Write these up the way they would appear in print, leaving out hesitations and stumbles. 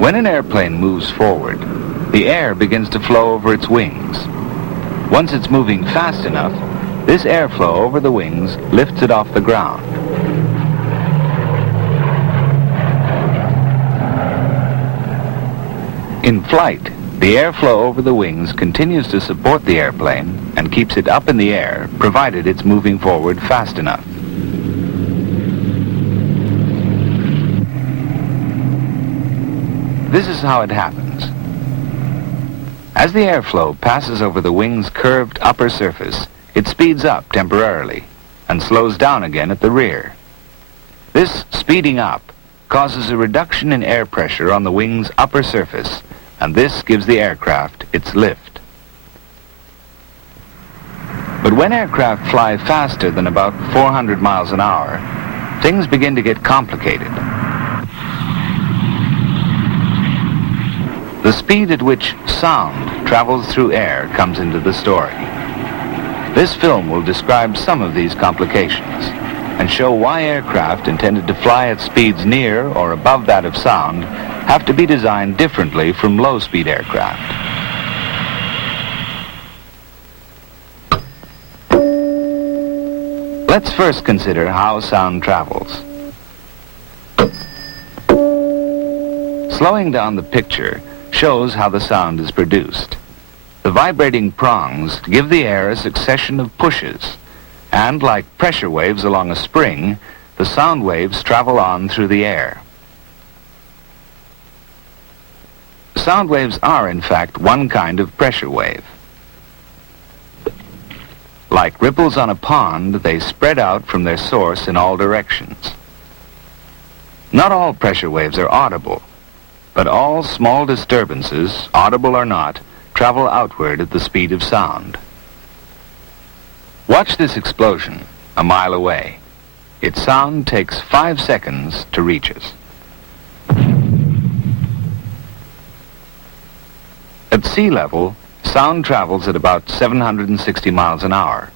When an airplane moves forward, the air begins to flow over its wings. Once it's moving fast enough, this airflow over the wings lifts it off the ground. In flight, the airflow over the wings continues to support the airplane and keeps it up in the air, provided it's moving forward fast enough. This is how it happens. As the airflow passes over the wing's curved upper surface, it speeds up temporarily and slows down again at the rear. This speeding up causes a reduction in air pressure on the wing's upper surface, and this gives the aircraft its lift. But when aircraft fly faster than about 400 miles an hour, things begin to get complicated. The speed at which sound travels through air comes into the story. This film will describe some of these complications and show why aircraft intended to fly at speeds near or above that of sound have to be designed differently from low-speed aircraft. Let's first consider how sound travels. Slowing down the picture shows how the sound is produced. The vibrating prongs give the air a succession of pushes, and like pressure waves along a spring, the sound waves travel on through the air. Sound waves are, in fact, one kind of pressure wave. Like ripples on a pond, they spread out from their source in all directions. Not all pressure waves are audible, but all small disturbances, audible or not, travel outward at the speed of sound. Watch this explosion a mile away. Its sound takes 5 seconds to reach us. At sea level, sound travels at about 760 miles an hour.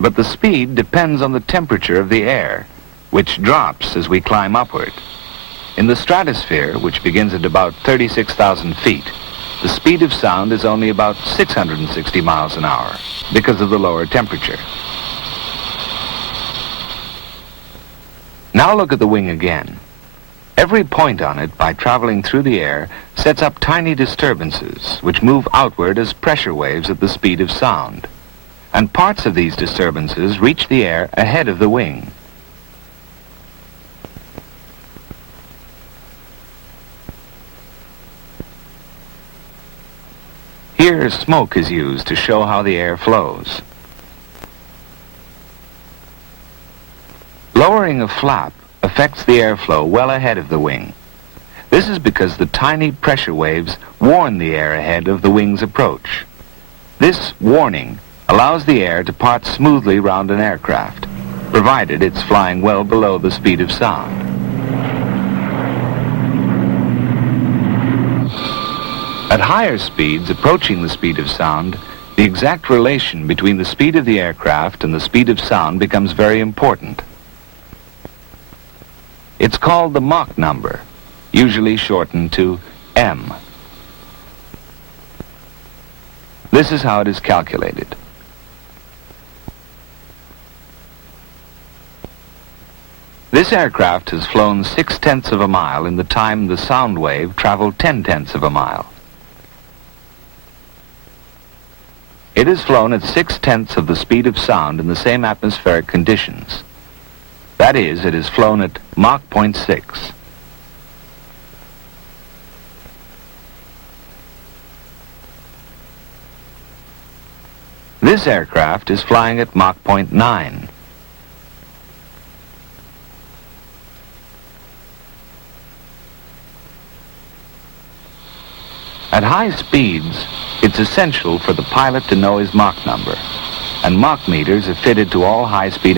But the speed depends on the temperature of the air, which drops as we climb upward. In the stratosphere, which begins at about 36,000 feet, the speed of sound is only about 660 miles an hour because of the lower temperature. Now look at the wing again. Every point on it, by traveling through the air, sets up tiny disturbances which move outward as pressure waves at the speed of sound. And parts of these disturbances reach the air ahead of the wing. Here, smoke is used to show how the air flows. Lowering a flap affects the airflow well ahead of the wing. This is because the tiny pressure waves warn the air ahead of the wing's approach. This warning allows the air to part smoothly round an aircraft, provided it's flying well below the speed of sound. At higher speeds approaching the speed of sound, the exact relation between the speed of the aircraft and the speed of sound becomes very important. It's called the Mach number, usually shortened to M. This is how it is calculated. This aircraft has flown 6/10 of a mile in the time the sound wave traveled 10/10 of a mile. It has flown at 6/10 of the speed of sound in the same atmospheric conditions. That is, it has flown at Mach 0.6. This aircraft is flying at Mach 0.9. At high speeds, it's essential for the pilot to know his Mach number, and Mach meters are fitted to all high-speed